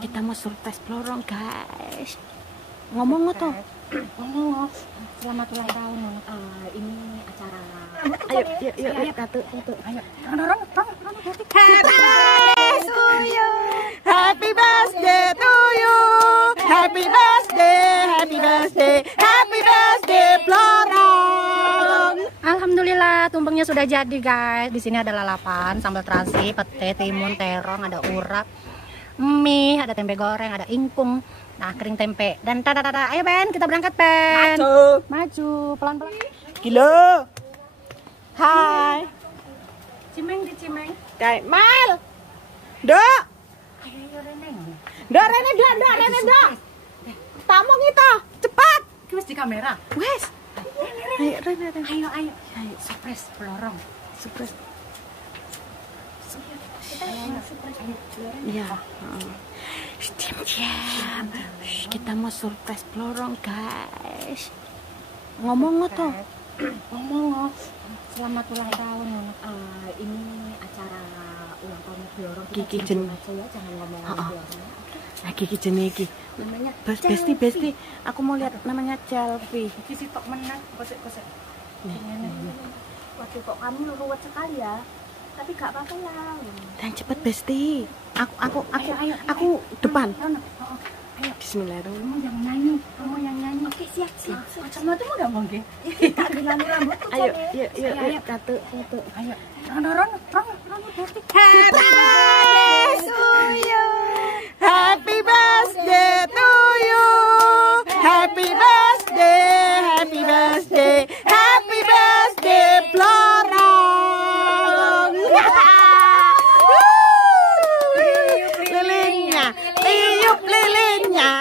Kita mau surprise Florong, guys. Ngomong tuh. Ngomong. Selamat ulang tahun. Ini acara. Ayo, Katu. Ayo. Happy birthday to you. Happy birthday Florong. Alhamdulillah tumpengnya sudah jadi, guys. Di sini ada lalapan, sambal terasi, pete, timun, terong, ada urap, mie, ada tempe goreng, ada ingkung, nah kering tempe dan tada. Ayo Ben, kita berangkat Ben. Maju pelan-pelan. Kilo. Hai. Cimeng di Cimeng. Kayak Mal. Dok. Ayo Reneng. Dok, Rene, Dok. Tamu kita, cepat. Wes di kamera. Wes. Ayo, Rene. Ayo. Surprise Florong. Surprise. Ayo. Iya. Diam. Kita mau surprise Florong, guys. Ngomong tuh. Ngomong. Selamat ulang tahun. Ini acara ulang tahun Florong. Kiki Jen. Ya, jangan ngomong Florong. Kiki Jen iki. Namanya Besti. Aku mau lihat namanya Chelvi. Kiki tok menang. Kosek. Waduh, kok kamu ruwet sekali ya. Tapi gak apa-apa lah. Dan cepet Besti. Aku depan. Ayo. Bismillahirrahmanirrahim. Kamu yang nyanyi. Oke, siap. Sama tuh udah mungkin. Tak bilang rambut tuh. Ayo, Katu. Ayo. Ron. Happy birthday to you. Happy birthday to you. Happy birthday Florong.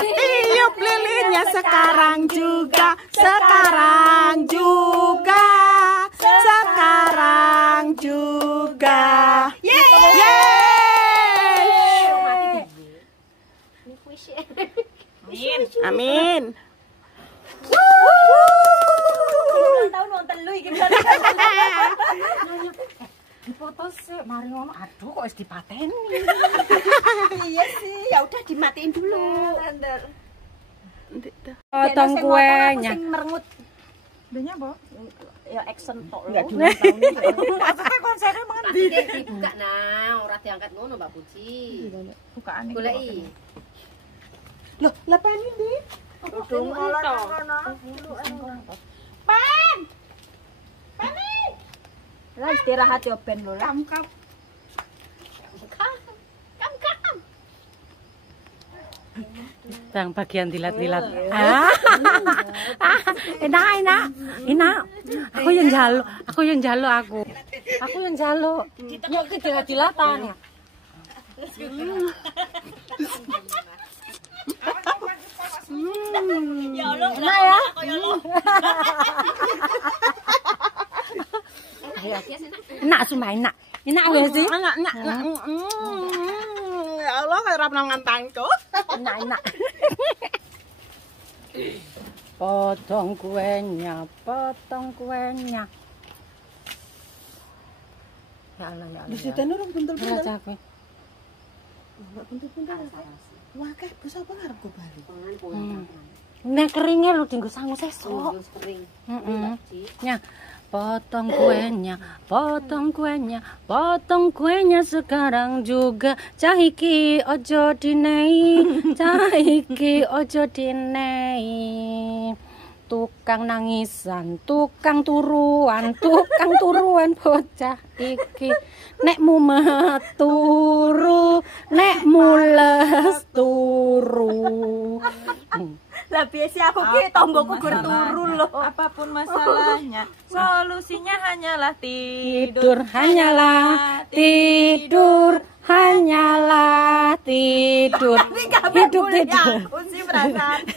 Tiup lilinnya sekarang juga. Amin. Tahun nonton lu iki. Dipoto sih, mari ngono. Aduh, kok wis dipateni. Iya sih, ya udah dimatiin dulu. Potong kuenya. Merengut. Denya, Bo? Ya action tok Enggak lho. 2 tahun. Maksudnya konsernya mengendi? Dibuka nah, ora diangkat ngono Mbak Puji. Bukaane. Goleki. Loh, lah Pani ndi? Dudung ngono. Pan. Lah istirahat yo ben lho. Kam. Kam. Yang bagian dilat-dilat. Enak. Aku yang jalo. Nyok ki dilat-dilatan. Ya Allah, Enak ya? Enak semua enak. Enak ya sih? Enak. Ya Allah, kayak ora pernah ngantangku. Enak. Potong kuenya. Ya Allah. Disitene urung bentul-bentul. Raja kowe. Wah, kayak bisa apa ngarep go bali. Nek keringnya lu dienggo sangu sesuk. Kering. Ya, potong kuenya sekarang juga. Cahiki ojo dinei. Tukang nangisan, tukang turuan bocah iki. Nekmu meturu, nekmu les turu. Lah biasa aku ki tomboku gur turu lho. Apapun masalahnya, solusinya hanyalah Tidur hanyalah tidur. Hidup tidur. Aku sih perasaan.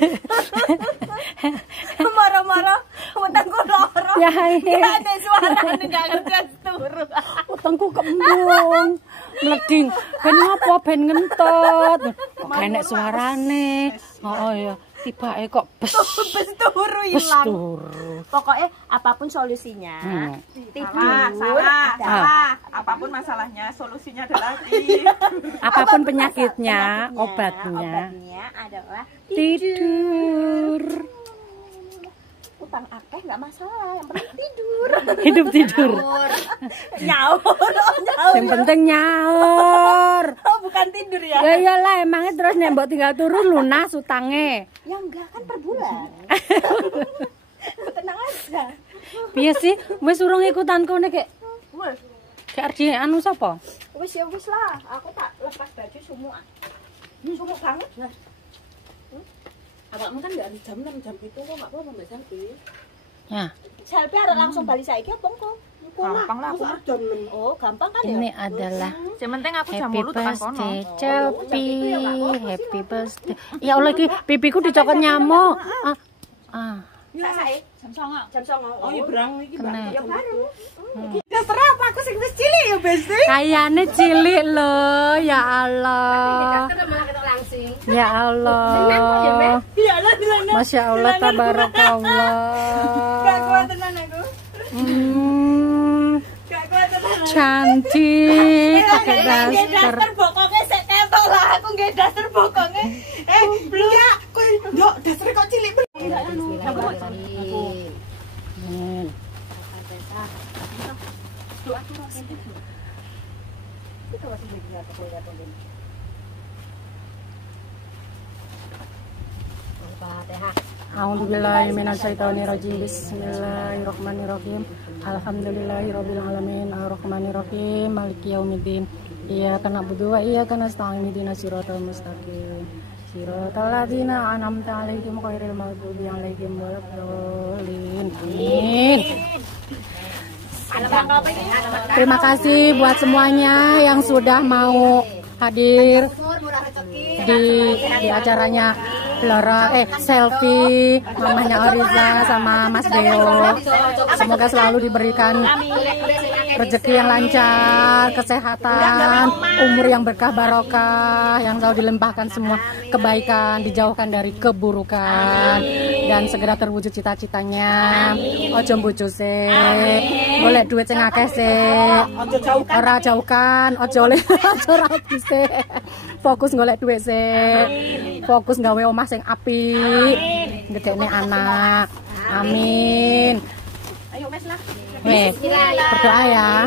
Moro-moro utangku loro. Ya, Ada suarane gak ngerti turu. utangku kembung. Mleding. Ben ngopo ben ngentot. Kok enek suarane. Oh ya. Tibake kok bes turu bes hilang. turu. Pokoknya apapun solusinya. Salah. Apapun masalahnya, solusinya adalah Apapun penyakitnya, obatnya adalah tidur. Utang akeh nggak masalah, yang penting tidur. Hidup tidur. Nyaur. Yang penting nyaur. Oh, bukan tidur ya? Ya iyalah emangnya terus nembok tinggal turun lunas utange. Ya enggak kan per bulan. Tenang aja. Piye sih? Wis urung ikutan kene kek. Wes, Kek arep anu sapa? wes ya wes lah. Aku tak lepas baju semua. Sumuk banget. Awakmu kan nggak harus jam 6 jam itu kok nggak apa-apa Mbak Selvi. Ya, Selfie harus langsung balik saiki apa engko? gampang lah aku. Jam 6. Oh, gampang kan ya? ini adalah Yang penting aku jam happy 8 tekan kono. birthday Celpi. Happy birthday. Ya Allah iki pipiku dicokot nyamuk. Jam 09.00. Oh iya berang iki Kena. Mbak. Ya baru. Terserah apa aku sing wis cilik ya Besti. Kayane cilik loh, ya Allah. Ya Allah. Iyalah dilana. Masya Allah, tabarakallah. Gak kuat tenan aku. Gak kuat tenan. Cantik, pakai Nggih daster. daster bokonge sik ketok lah aku nggih daster bokonge. Belum ya, kowe ndok daster kok cilik. Amin. A'udzubillahiminasyaitonirrajim. Bismillahirrahmanirrahim. Alhamdulillahirabbil alamin. Arrahmanirrahim. Maliki yaumiddin. Iyyaka na'budu wa iyyaka nasta'in. Ihdinas siratal mustaqim. Siratal ladzina an'amta 'alaihim ghairil maghdubi 'alaihim waladdallin. Amin. Terima kasih buat semuanya yang sudah mau hadir di acaranya Selfie, mamanya Oriza sama Mas Deo. Semoga selalu diberikan rezeki yang lancar, kesehatan, umur yang berkah barokah, yang selalu dilimpahkan semua kebaikan, dijauhkan dari keburukan, dan segera terwujud cita-citanya. Ojo mbucu se, golek duit sing akeh se, ora jauhkan, ojo rapi se, fokus golek duit se, fokus gawe omah sing apik, ngedekne anak. Amin. Ayo Mas lah. Berdoa ya.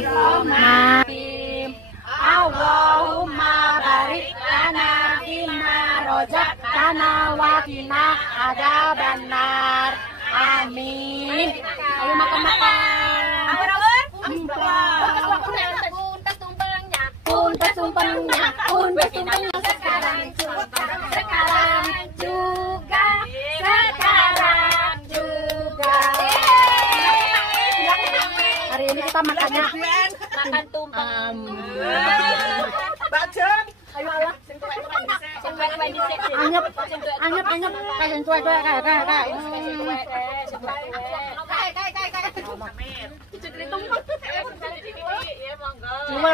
Allahumma barik lana fima rozaqtana wa qina adzabannar. Amin. Ayo makan-makan. Puntes tumpengnya sekarang juga. Hari ini kita makannya Makan tumpeng. Ayo Allah. anyep kayak cuek-cuek kayak.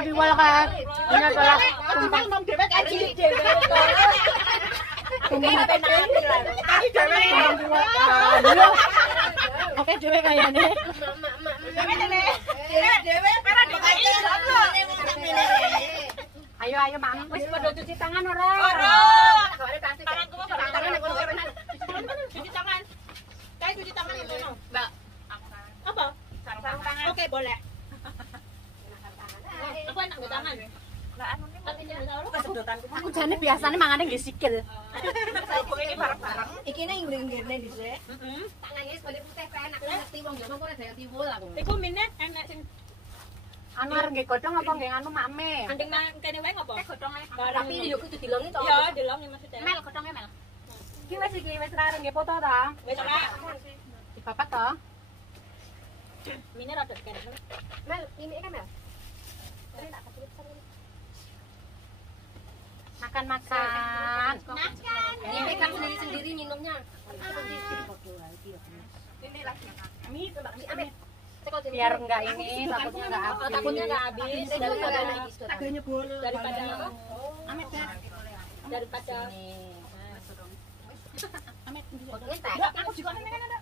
Diwal kan. Ini adalah tumpeng. Oke, dewe kayaknya. Ayo Mang, wis padha cuci tangan ora? Cuci tangan. Kayak cuci tangan itu, Mbak. Apa? Sarung tangan. Oke, boleh. Aku enak nggo tangan. Lah anu Aku jane biasanya mangane nggih sikil. ini bareng-bareng. Iki ning nggene dhisik. Tangannya wis balik putih enak ngerti wong jono kok daya tiwul aku. Iku minat enak sing Anu arep nggih godhong apa nggih anu makme? andeng nang kene wae ngopo? Godhonge. Tapi yo kudu dilongi to. Ya, dilongi maksudnya. Mel godhonge Mel. Iki wis arep nggih foto ta? Wis ora. Di papat to? Mine rada kene. Mel, ini kan Mel. Makan. Ini pegang sendiri-sendiri minumnya. Biar enggak ini takutnya enggak habis. Takutnya enggak habis daripada Aku juga ada.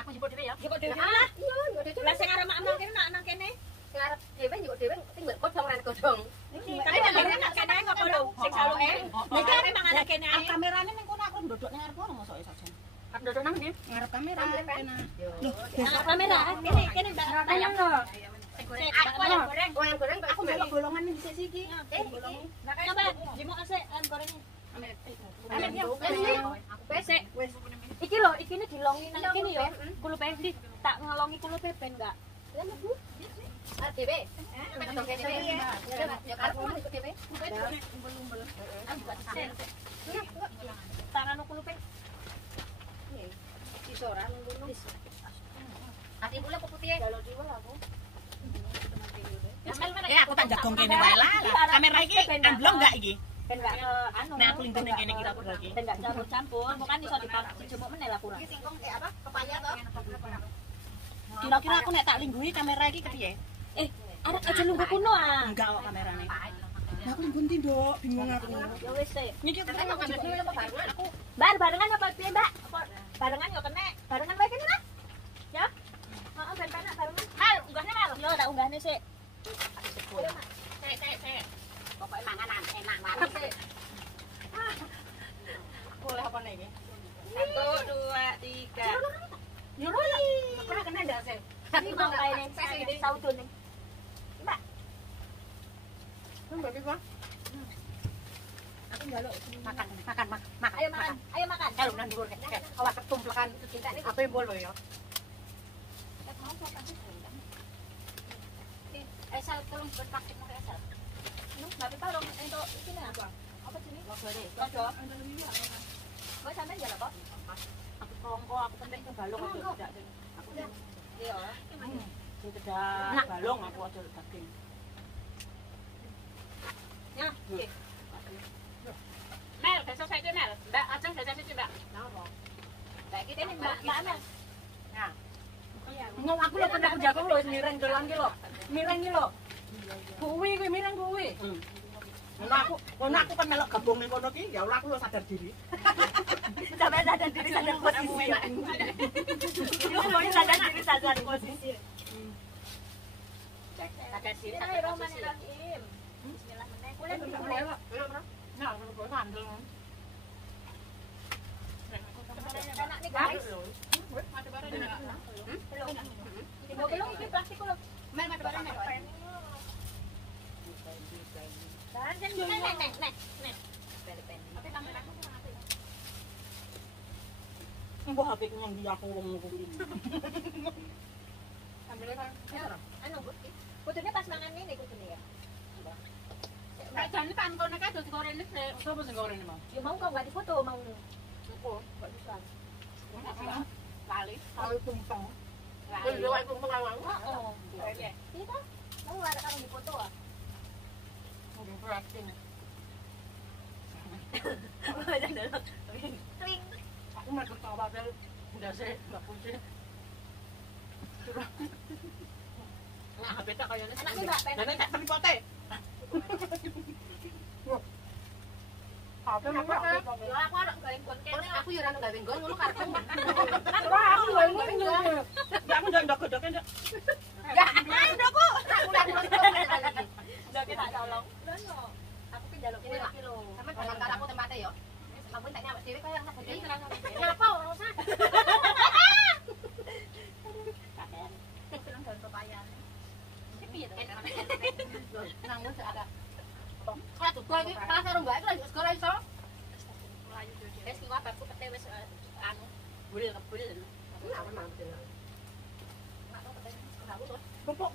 Aku jemput dhewe ya. Jemput dhewe. Lah sing arep makno kene nak kene. Ngarep dhewe njupuk dhewe sing mbok godhong ran godhong. Tapi nak kene kok lho sing saluke. Nek arep mangan kene ae. Kamerane ning kono aku ndodok ning ngarep kono mosoke sajen. Arep ndodok nang ndi? Ngarep kamera enak. Nang kamera kene Mbak. Tayang lho. Aku ayam goreng. Ayam goreng Aku melok golongan ning sisi iki. Coba jemuk asik ayam gorengnya. Wes. Iki lho, ikine dilongi nang kene ya. Kulupe ndi tak ngelongi kulupe ben enggak. Arep dhewe. Godhong kene. Ya karepmu ikut dhewe. Umbel-umbel. Tangan kulupe. Iso ora nang kono. Ati kula kok putih. Kalau diwel aku. Ya aku tak jagong kene wae lah. Kamera iki amblong enggak iki? Ben enggak anu. Nek aku lingkune kene kira aku lagi. Ben enggak campur-campur, bukan iso dijemuk meneh lah kurang. Singkong apa? Kepanya to? Kira-kira aku nek tak lingguhi kamera iki kepiye? Arek aja nunggu kuno ah. Enggak kok kamerane. Lah aku lingguhi ndok, bingung aku. Ya wis sih. Niki aku Kan ngambil dhewe apa barengan aku. Barengan apa piye, Mbak? Barengan yo kene. Barengan wae kene lah. Ya. Heeh, ben penak barengan. Mal, unggahne mal. Yo tak unggahne sik. Sik. Pokoke manganan enak banget sih. boleh apa nih iki? 1 2 3. Yo lho. Ora kena ndak sih. Ini mau kae ning saudun ning. Mbak. Mbak Pipa. Aku njaluk Makan. Ayo makan. Ayo makan. Kalau nang dhuwur nek awas ketumplekan cinta ini apa mbol ya. Esal tolong berpakaian mau esal. Mbak Pipa dong untuk sini apa? Apa sini? Lodo. Kok sampean jalan kok? Aku kongko, aku penting ke balung aja tidak. Aku Iya. sing cedak balung aku aja daging. Ya. Mel, besok saya itu Mel. Mbak Ajeng besok itu Mbak. Napa? Mbak kita ini Mbak Mel. Nah. Ngomong aku lho pendak jagung lho wis mireng dolan ki lho. Mireng ki lho. Kuwi mireng kuwi. Ngono aku kan melok gabung ning kono ki, ya Allah aku lho sadar diri. Sampai sadar diri sadar posisi. Ngomongin sadar diri sadar posisi. Sadar diri Ini sadar Roman posisi. Rahim. Bismillah meneh. Kulen Nah, aku kok sandel. Enak nih guys. Belum ini plastik lho. Mel madu bareng mel. Dan nek. Tapi kamera aku sama aku ya. Mbah HP ku nang ndi aku wong kuwi. Ambil kan. Anu, kudune pas mangan ini kudune ya. Kayak jane kan kono kae dos goreng iki. Sopo sing goreng mau? Ya mau kok enggak difoto mau. Apa? Enggak bisa. Lali, kalau tumpeng. Lho aku ngomong. Oh. Kita mau ada kamu difoto ah. Udah berarti. Twing. Aku mau ketawa bel udah sih enggak kunci. Nah, HP tak kayaknya. Enak nih Mbak, Nenek tak tripote. HP apa? Yo aku ora gawe konten. Aku yo ora gawe nggon ngono karepku. Wah, aku lho ngene. Ya aku ndak godok ndak. Ya, ndokku. Aku lagi lagi. Udah kita tolong. Lono. Aku ki njaluk Ini lah. kilo. Sampe komentar aku tempatnya yo. Ampun tak nyawak dhewe kaya ngapa dhewe. Ngapa ora usah? Film daun pepaya. Piye to? Nang wis ada. Kalau tuh gua iki kelas karo mbak iki lagi sekolah iso. Wes ki bapakku pete wis anu. Boleh kebul. Nah, memang betul. Bupok.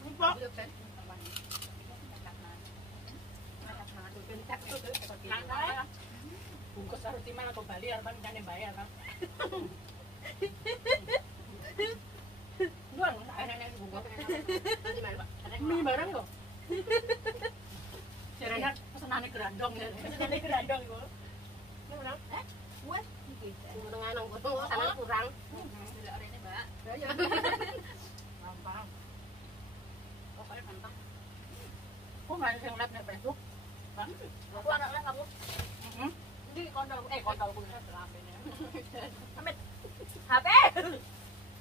Bungkus harus timah atau Bali arban kan yang bayar kan. Luar nggak ada yang bungkus. Mie barang loh. Jarangnya pesenannya gerandong ya. Pesenane gerandong iku. Wes iki. Tengah nang kono sana kurang. Delok rene, Mbak. Gampang. Pokoknya gampang. Kok nggak ada yang live nih Facebook? Aku anak kamu. Di kono kontolku HP.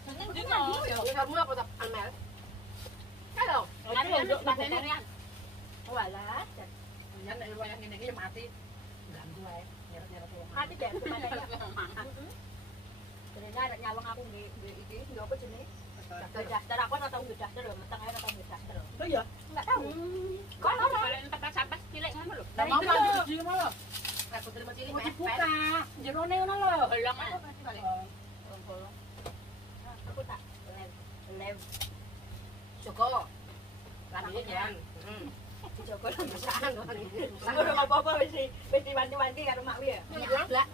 Seneng ndi kok ya kamu apa tak Amel? Halo. Walah. Ya nek wayang ngene iki mati. Ganggu ae. Nyeret-nyeret wong. Hati dek kemana ya? Ternyata ada nyawang aku di iki, nggak apa jenis. Daster aku nggak tahu daster loh, mentang aja nggak tahu daster loh. Oh iya. Nggak tahu. Kok lo kalian tempat sampah cilik ngono lho. Lah mau mandi di sini lho. Aku terima cilik dibuka. Jerone ngono lho. Gelang aku tak lem. Joko. Lanjut ya. Joko lan besaran kok. Aku udah apa-apa wis diwanti-wanti karo mak ya. Lah.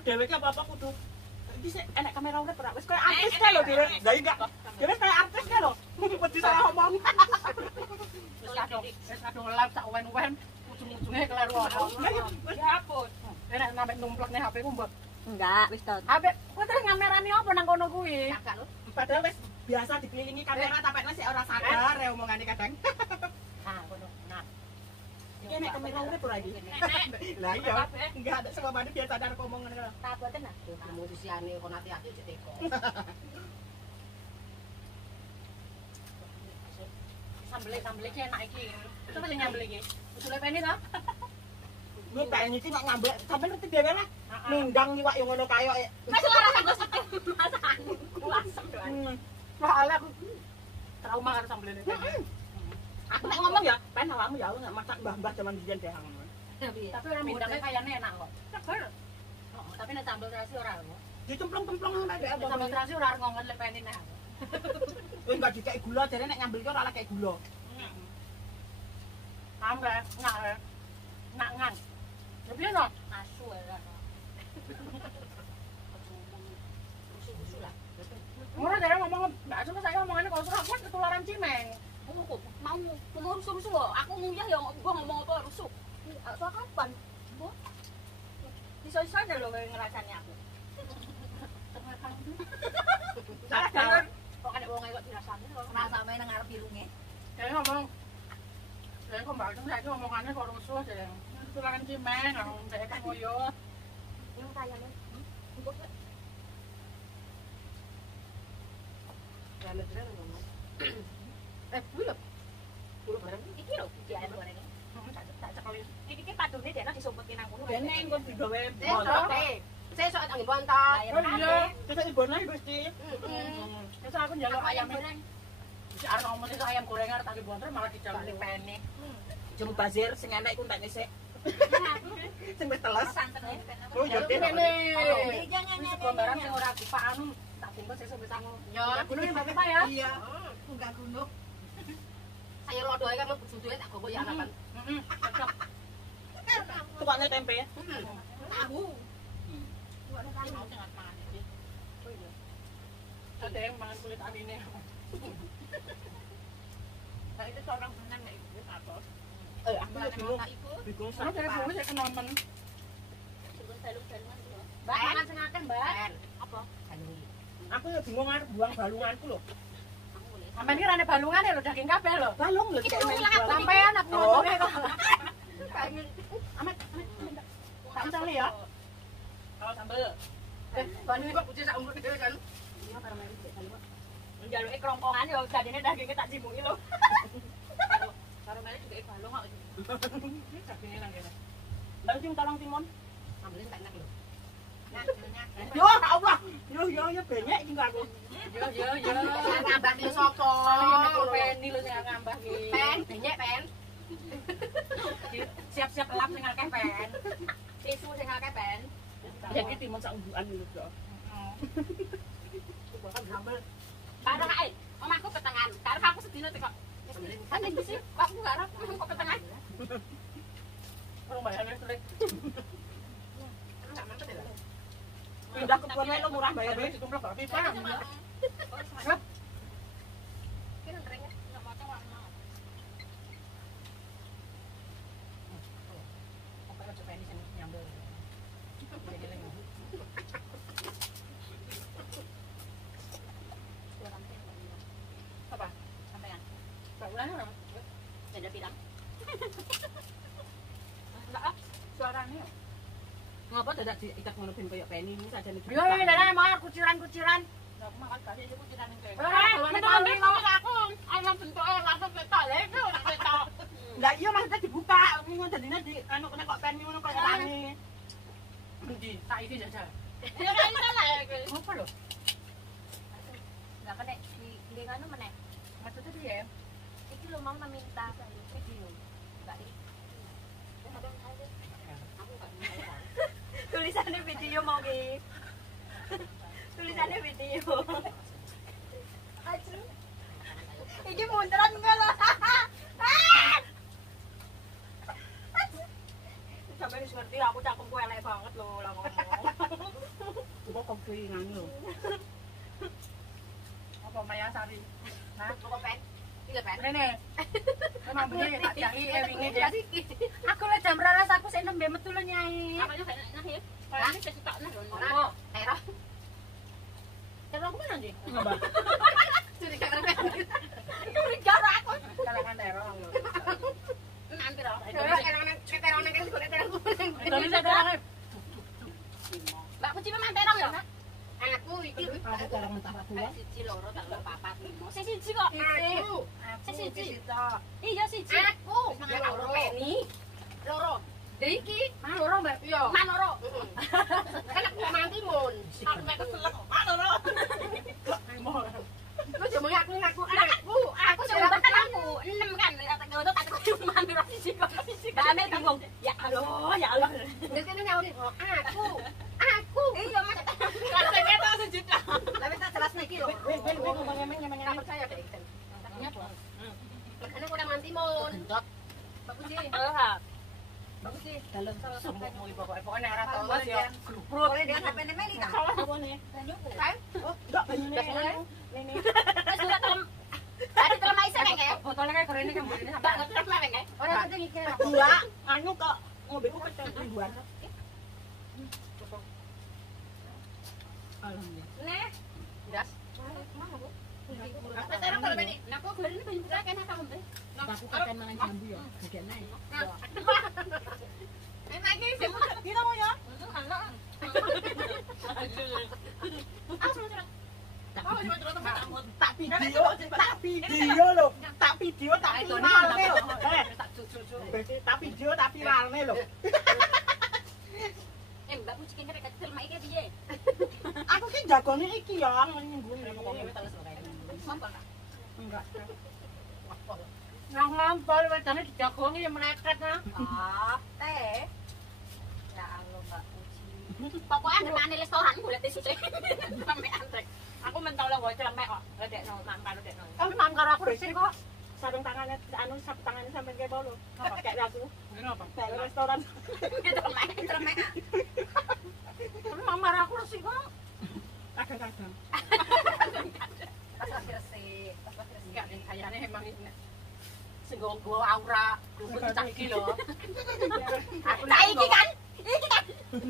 Dhewe ki apa-apa kudu. Iki sik enek kamera urip ora? Wis koyo artis kae lho dhewe. Lah enggak. Dhewe koyo artis kae lho. Wedi salah ngomong. Wis kadung live sak wen-wen. Ujung-ujunge kleru apa. Wis hapus. Enek sampe numplek nih HP ku mbok. Enggak, wis to. HP kowe terus ngamerani apa nang kono kuwi? Kakak lho. Padahal wis biasa dikelilingi kamera tapi nek sik ora sadar ya omongane kadang. Nah, kono. Nah. Iki enek kamera urip ora iki? Lah iya. Enggak ada sama mandi biasa sadar omongan ngono. Tak boten nah. Musisiane kon hati-hati cek teko. Sambel-sambel iki enak iki. Coba sing nyambel iki. Usule peni to? Lu pengen iki nek ngambek, sampe ngerti dhewe lah. Nindang iwak yo ngono kaya. Mas ora rasa gosok masakan. Masak doang. Wah, ala aku trauma karo sambel ini. Aku nek ngomong ya, pengen awakmu ya nek masak mbah-mbah zaman biyen deh ngono. Tapi orang mindangnya kayaknya enak kok. Tapi nek sambal terasi ora kok. Dicemplung-cemplung ngono dhek. Sambal terasi ora ngongen lepeni nek. Kowe enggak dikek gula, jare nek nyambel ki ora oleh kek gula. Sampe nak. Nak. Ya piye no? Asu ya. Ora jare ngomong Mbak Asu saya ngomongane kok aku ketularan cimeng. Mau rusuh-rusuh kok. Aku ngunyah ya gua ngomong apa rusuh. Soal kapan? Bu. Bisa-bisa aja lo ngerasanya aku. Sadar. Kok ada wong kok dirasani kok. Rasa main nang arep irunge. Kayak ngomong. Saya kok Mbak Asu saya ngomongane kok rusuh jare. Ketularan cimeng, aku ndek kan koyo. Yang kayane. Mbok Buluk. Buluk bareng iki lho, iki ayam goreng. Tak cekeli. Iki padune dene disumpetke nang kono. Dene engko digawe Sesuk tak bontot. Oh iya, sesuk ibone Gusti. Terus aku njaluk ayam goreng. Wis arep ngomong sesuk ayam goreng arep tak bonter malah dijaluk lepeni. Jemu bazir sing enek iku tak nyisik. Sing wis teles. Santene. Oh iya dene. Wis barang sing ora gupaan tak bungkus sesuk wis aku. Ya, gunung Mbak Pipa ya. Iya. Enggak gunung. Sayur lodo ae kan butuhe tak gogo ya anak. Tukangnya tempe ya. Tahu. Ada yang mangan kulit anine. Nah itu seorang benar nek ibu apa? Aku ya bingung. Bingung Soale dari dulu saya nonton. Sebelum dalung-dalungan itu. Mbak mangan sing akeh, Mbak. Apa? Aku ya bingung arep buang balunganku lho. Sampeyan iki rene balungan lho daging kabeh lho. Balung lho Iki kayak ulah main. aku. Sampeyan aku ngomongnya kok. Amat. Tak cali ya. Kalau sambel. Bani kok puji sak umur dhewe kan. Iya karo main cek kali. Njaluke krongkongan yo dadine dagingnya tak cimuki lho. Karo mele juga balung kok. Dagingnya nang kene. Lah sing tolong timun. Sambelin tak enak lho. Yo Allah. Yo banyak iki aku. Yo. Ngambah ki sapa? Peni lho sing ngambah ki. Pen, benyek pen. Siap-siap lap sing akeh pen. Tisu sing akeh pen. Jadi timun sak umbukan lho, Cok. Sambel. Karo ae, omahku ketengan. Karo aku sedina tekok. Kan iki sih, aku gak arep kok ketengan. Orang bayarnya sulit. Pindah ke kono lo murah bayar Bayarnya ditumplek Mbak Pipa. Pokoknya coba ini sing nyambel. Apa? Sampean. Mbak Ulan ora? Ada bilang. Enggak ah. Suaranya. Ngapa Apa dadak diikat ngono ben koyo peni iki sajane. Yo lha mau kuciran-kuciran. Aku makan kasih iku kuciran ning kene. Aku ana bentuke langsung ketok lha itu ketok. Lah iya maksudnya dibuka, ngono dadine di anu kene kok peni ngono koyo rame. Endi? Tak iki jajal. Ya kan salah ya. Apa lho? Enggak kena di anu meneh. Maksudnya piye? Iki lo mau meminta video. Enggak di. Tulisannya video mau ki. Tulisannya video. Aduh. Iki munduran enggak lo. Sampai wis ngerti aku cakemku elek banget lho lah ngomong. Kok kopi nganu lho. Apa Maya Sari? Hah? Apa pen? Iya pen. Rene. Memang bener tak jahi wingi. Iki. Aku le jam 12 aku sik nembe metu lho Nyai. Apa yo nah ya? Ini sesuatu nah lho. Ora. Terus aku mana sih? Ngapa? Curiga karena curiga aku. Kalangan terong lho. Nanti loh. Terong ning kene terong. Indonesia terong. Mbak Puci memang terong ya? Aku iki Aku terong mentah aku ya. siji loro telu papat limo. Siji kok. Aku. Siji. Iya siji. Aku. Loro peni. Loro. Iki. Loro Mbak. Iya. Loro. Kan aku mati mun. Aku mek keselak. Loro. Lu cuma aku sudah kan aku 6 kan kata cuma piro siji kok siji. Dane bingung. Ya Allah, ya Allah. Terus kene nyaut aku. Iya Mas. Rasane ketok sejuta. Lah wis tak jelasne iki lho. Wis ngomong-ngomong Enggak percaya deh Iksan. Makanya kurang mantimun. Bagus sih. Bagus sih. dalem sembokmu iki pokoke nek ora tau Boleh ya dia. gruprut. Boleh dia sampai nemeli tak? Apa nih? Kan? Oh, enggak banyune. Ini. Terus juga telem. Tadi telem aisa kan ya? Botolnya kayak goreng yang begini Mbak, telem apa kan? Ora penting iki. Dua, anu kok ngombeku kecil ribuan. Alhamdulillah. Nih. Das. Apa terang kalau ini? Aku goreng ini banyak kan aku mbak. Aku akan mangan jambu ya, gak naik. Memang ini sih. Kita mau ya? Tak video lho, tak video tak viralne lho. Tak video tak viralne lho. Mbak Puci kene rek telem iki piye? Aku ki jagone iki ya nyengguni. Enggak. Nang ngampol wedane dijagongi ya mleket nah. Teh. Ya Allah Mbak Puci. Pokoknya ada restoran boleh teh sih. Sampai antrek. Aku mentol lo gue celemek kok. Redekno mangkar redekno. Tapi mangkar aku resik kok. Sarung tangannya anu sapu tangannya sampai kayak bolu. Kayak aku. Kenapa? Kayak restoran. Celemek. Tapi mamar aku resik kok. Kadang-kadang. Pas resik. Enggak ning kayane emang ini. Sing go aura, luput cah iki lho. Aku Nah iki kan.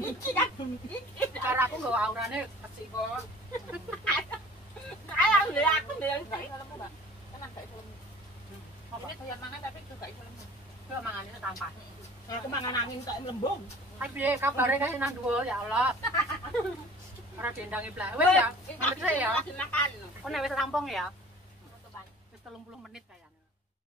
Iki kan. cara aku nggawa aurane resik kok. Ayo aku bilang Tenang gak iso lemu. Ini doyan mangan tapi juga iso lemu. Kok mangane tampak. Aku mangan angin kok lembung. Hai piye kabare kae nang dhuwur ya Allah. Ora diendangi blas. Wis ya, ngerti ya. makan. Oh nek wis rampung ya. Wis 30 menit kayak.